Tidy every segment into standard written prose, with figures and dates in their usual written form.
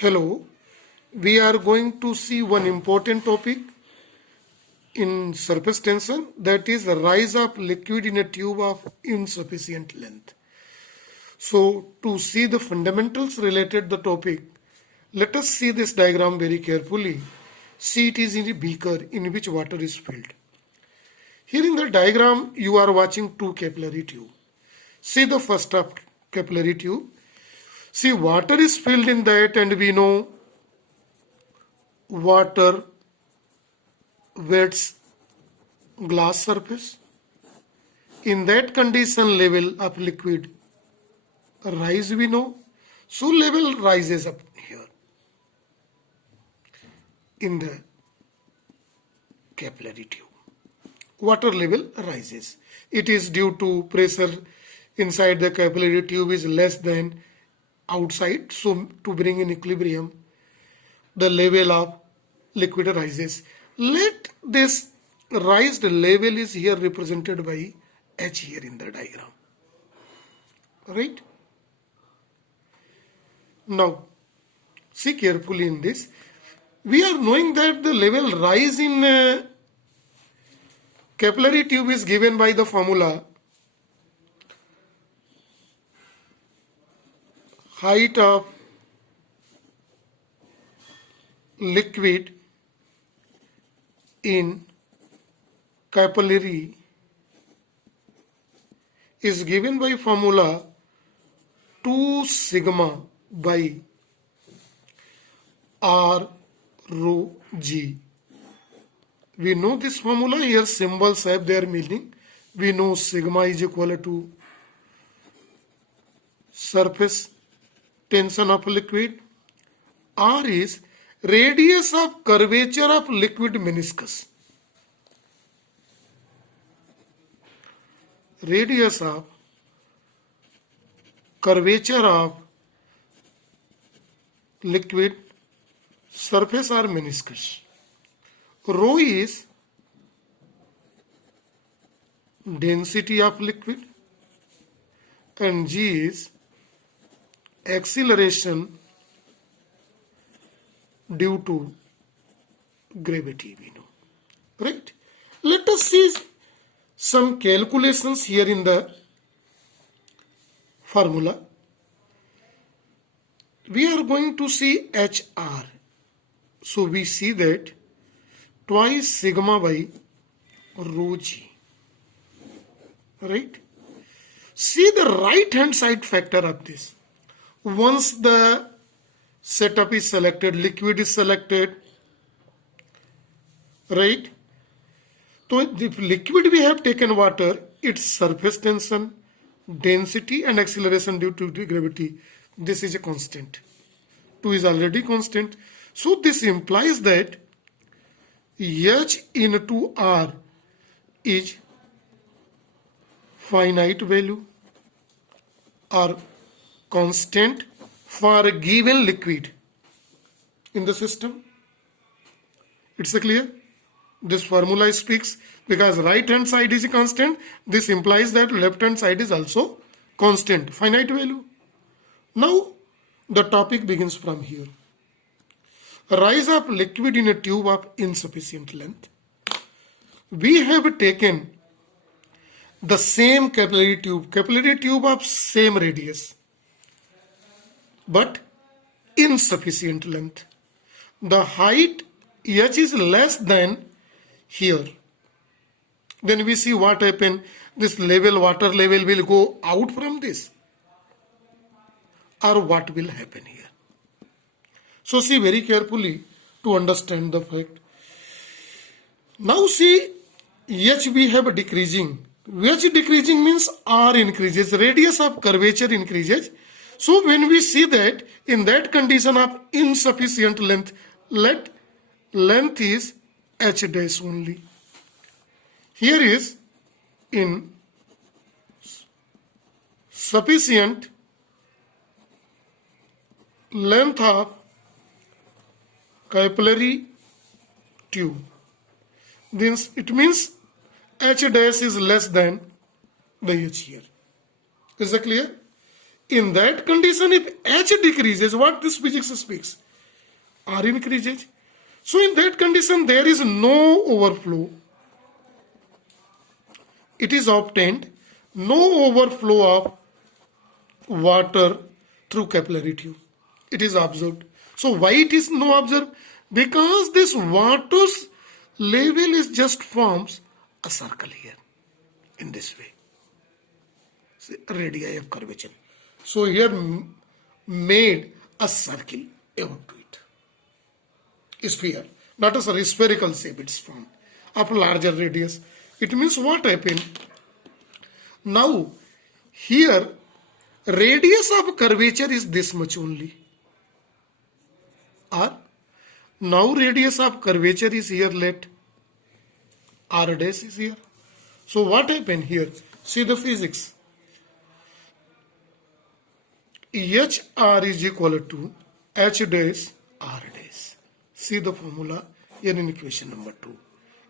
Hello, we are going to see one important topic in surface tension, that is the rise of liquid in a tube of insufficient length. So to see the fundamentals related to the topic, let us see this diagram very carefully. See, it is in a beaker in which water is filled. Here in the diagram you are watching two capillary tube. See the first of capillary tube. See, water is filled in that, and we know water wets glass surface. In that condition, level of liquid rise, we know. So level rises up here in the capillary tube. Water level rises. It is due to pressure inside the capillary tube is less than outside. So to bring in equilibrium, the level of liquid rises. Let this raised level is here represented by H here in the diagram. Right? Now, see carefully in this. We are knowing that the level rise in capillary tube is given by the formula height of liquid in capillary is given by formula 2 sigma by R rho G. We know this formula, here symbols have their meaning. We know sigma is equal to surface tension of liquid. R is radius of curvature of liquid meniscus. Radius of curvature of liquid surface or meniscus. Rho is density of liquid and G is acceleration due to gravity, we know. Right? Let us see some calculations here in the formula. We are going to see HR. So we see that twice sigma by rho G. Right? See the right hand side factor of this. Once the setup is selected, liquid is selected, right? So the liquid we have taken water, its surface tension, density and acceleration due to gravity. This is a constant. 2 is already constant. So this implies that H into R is finite value or constant for a given liquid in the system. It's clear? This formula speaks because right hand side is a constant. This implies that left hand side is also constant, finite value. Now the topic begins from here. Rise of liquid in a tube of insufficient length. We have taken the same capillary tube of same radius, but insufficient length. The height H is less than here. Then we see what happen. This level, water level will go out from this. Or what will happen here. So see very carefully to understand the fact. Now see H we have decreasing. H decreasing means R increases. Radius of curvature increases. So when we see that in that condition of insufficient length, let length is H dash only. Here is in sufficient length of capillary tube. This it means H dash is less than the H here. Is that clear? In that condition, if H decreases, what this physics speaks? R increases. So in that condition, there is no overflow. It is obtained no overflow of water through capillary tube. It is observed. So why it is no observed? Because this water's level is just forms a circle here in this way. See, radii of curvature. So here made a circle above to it. Sphere, not a sorry, spherical shape it's formed of larger radius. It means what happened? Now here radius of curvature is this much only. Or now radius of curvature is here let R dash is here. So what happened here? See the physics. HR is equal to H dash R dash. See the formula here in equation number 2.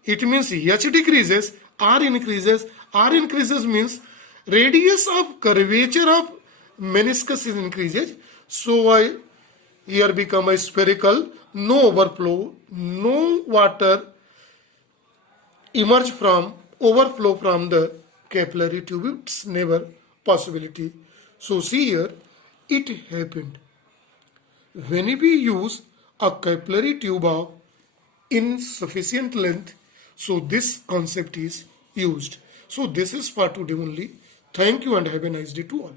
It means H decreases, R increases. R increases means radius of curvature of meniscus is increases. So I here become a spherical, no overflow, no water emerge from overflow from the capillary tube. It's never possibility. So see here, it happened when we use a capillary tube of insufficient length. So this concept is used. So this is for today only. Thank you and have a nice day to all.